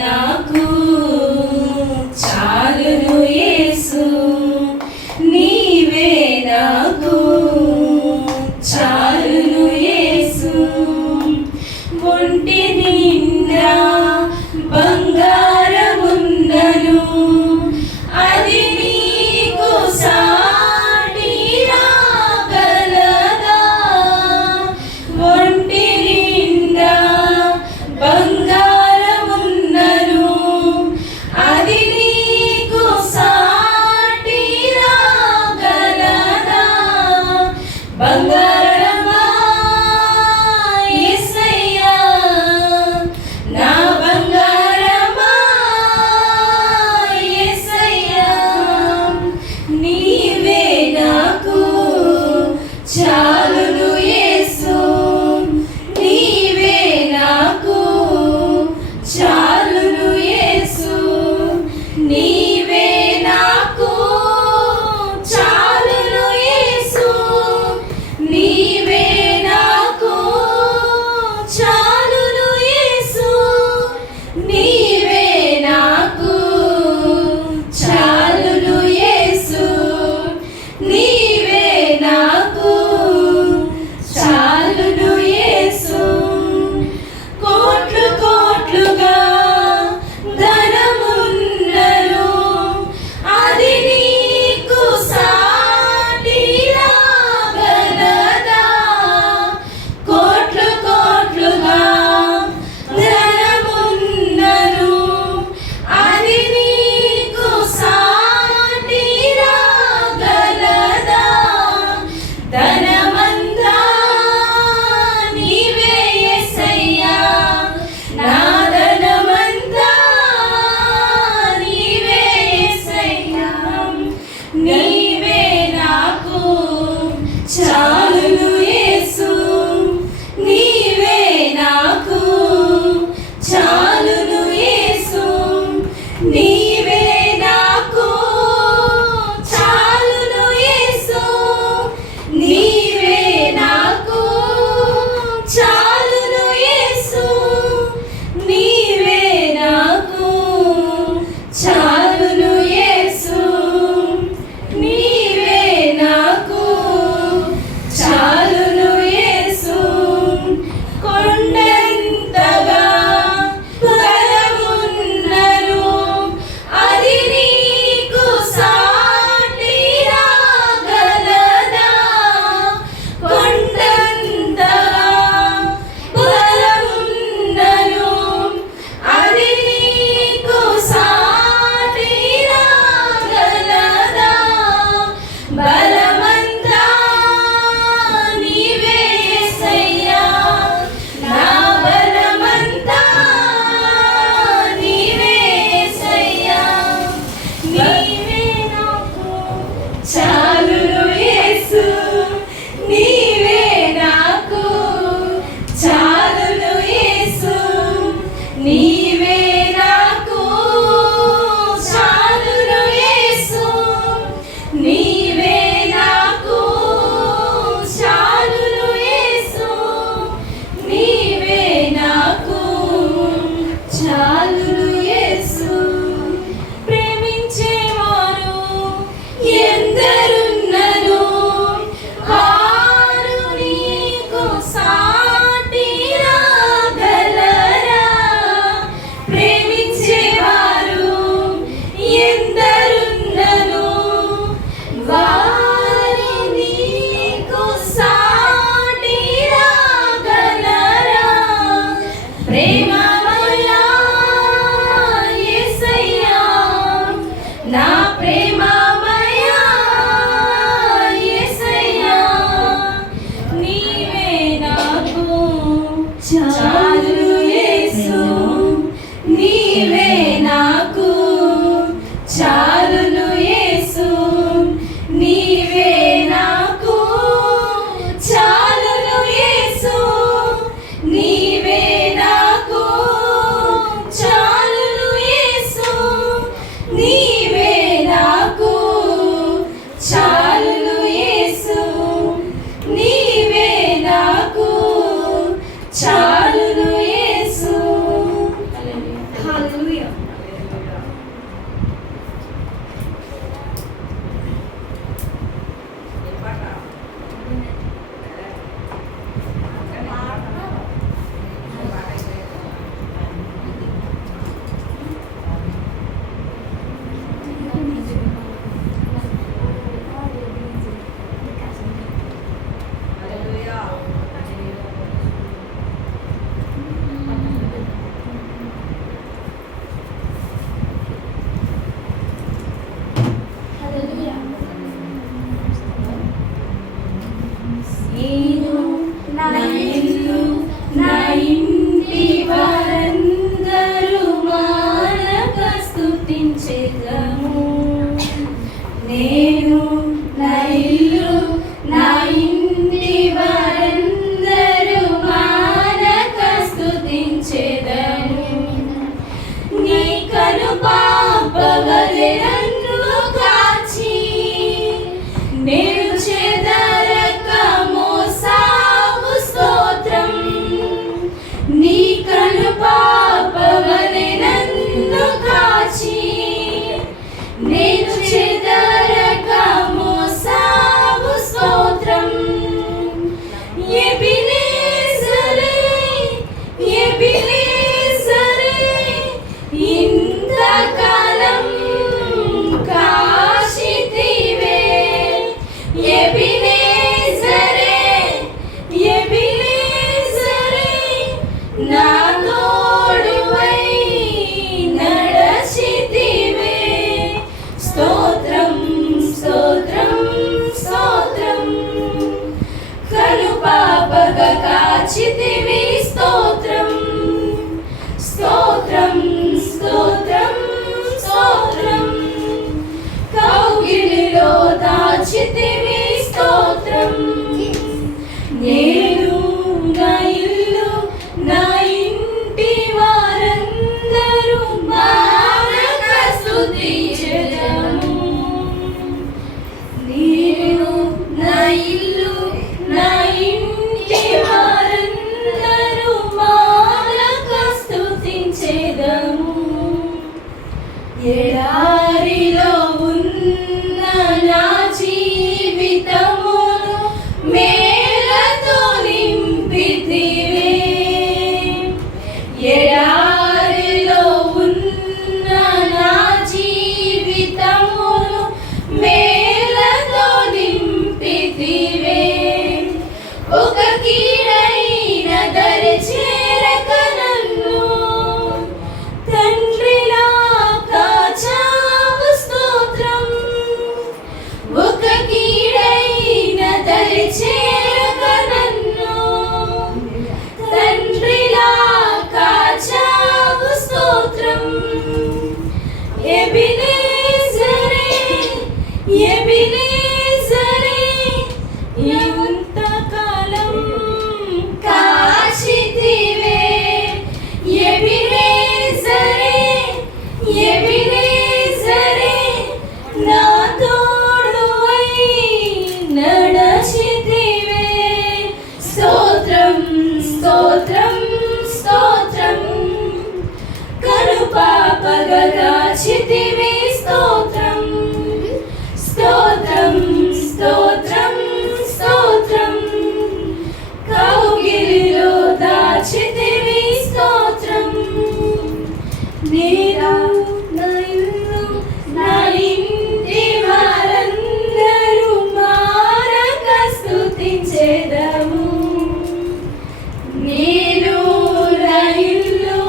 నాకు చాలును యేసు, నీవే నాకు చాలును యేసు. ఒంటి నిండా బంగారమున్నను, అది నీకు సాటి రాగలదా? ఒంటి నిండా బంగారమున్నను, అది నీకు సాటి రాగలదా? బంగారమా యేసయ్యా, నా బంగారమా యేసయ్యా, నీవే నాకు చాలును యేసు, నీవే నాకు చాలును యేసు, నీవే నాకు చాలును యేసు, నీవే నాకు చాలును యేసు, నీవే నాకు చాలును యేసు, నీవే నాకు చాలును యేసు. కోట్లు కోట్లుగా ధనమున్నను, అది నీకు సాటి రాగలదా? కోట్లు కోట్లుగా ధనమున్నను, అది నీకు సాటి రాగలదా? ధనమంతా నీవే యేసయ్యా, నా ధనమంతా నీవే యేసయ్యా, నీవే నాకు చాలును యేసు, నీవే నాకు చాలును యేసు, నీవే నాకు చాలును యేసు, నీవే నాకు చాలును యేసు, నీవే నాకు చాలును యేసు, నీవే నాకు చాలును యేసు. కొండంతగా హల్లెలూయా. నేను నా ఇల్లు నా ఇంటి వారందరూ మానక స్తుతించెదము. నేను నా ఇల్లు నా ఇంటి వారందరూ మానక స్తుతించెదము. నీ కనుపాపవలె నన్ను కాచి నేను చెదరక మోసావు స్తోత్రం. నీ కనుపాపవలె నన్ను కాచి నేను చెదరక మోసావు స్తోత్రం. ఎబినేజరే ఎబినేజరే ఇంతకాలం కాశితివే. ఎబినేజరే ఎబినేజరే నా తోడువై నడచితివే. స్తోత్రం స్తోత్రం స్తోత్రం. కనుపాపగా కాచితివి. స్తోత్రం స్తోత్రం స్తోత్రం స్తోత్రం. కౌగిలిలో దాచితివి. స్తోత్రం. నేను నా ఇల్లు నా ఇంటి వారందరూ మానక స్తుతించెదము. నేను నా ఇల్లు నా ఇంటి వారందరూ మానక స్తుతించెదము. ఎడారిలో ఉన్న నా జీవితమును మేలతో నింపితివే. ఎడారిలో ఉన్న నా జీవితమును మేలతో నింపితివే. ఒక కీడైన దరి చేరక నన్ను తండ్రిలా కాచావు. స్తోత్రం. ఒక కీడైన దరి చేరక నన్ను తండ్రిలా కాచావు. స్తోత్రం. ఎబినేజరే ఎబినేజరే ఇంతకాలం కాశితివే. ఎబినేజరే ఎబినేజరే నా తోడువై నడచితివే. స్తోత్రం స్తోత్రం స్తోత్రం. కనుపాపగా కాచితివి. స్తోత్రం స్తోత్రం స్తోత్రం స్తోత్రం. కౌగిలిలో దాచితివి. స్తోత్రం. నేను నా ఇల్లు నా ఇంటి వారందరూ మానక స్తుతించెదము. నేను నా ఇల్లు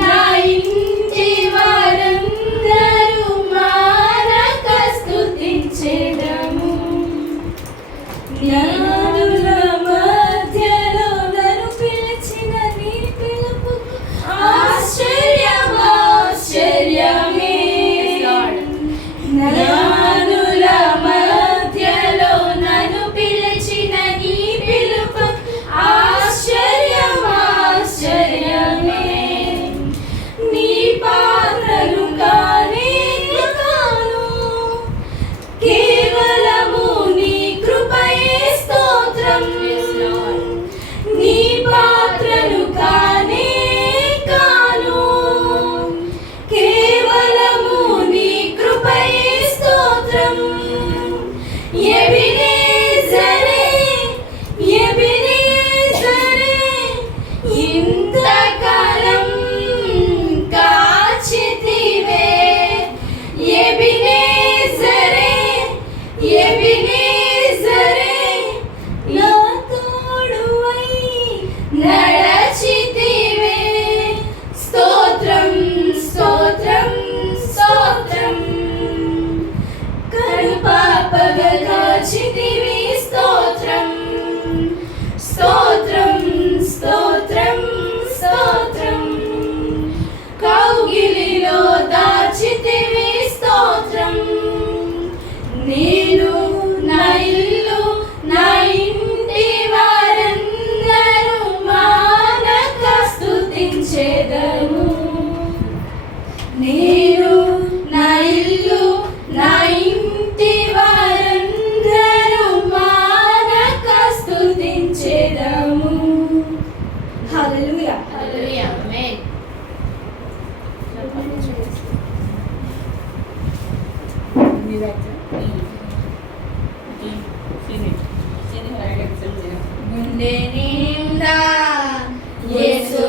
నా ఇంటి వారందరూ మానక స్తుతించెదము. జ్ఞానుల మధ్యలో నన్ను పిలిచిన నీ పిలుపుకు ఆశ్చర్యం ఆశ్చర్యమే. నా నేను నా ఇల్లు నా ఇంటి వారందరూ మానక స్తుతించెదము. హల్లెలూయా. హల్లెలూయా. ఆమేన్. గుండె నిండా యేసు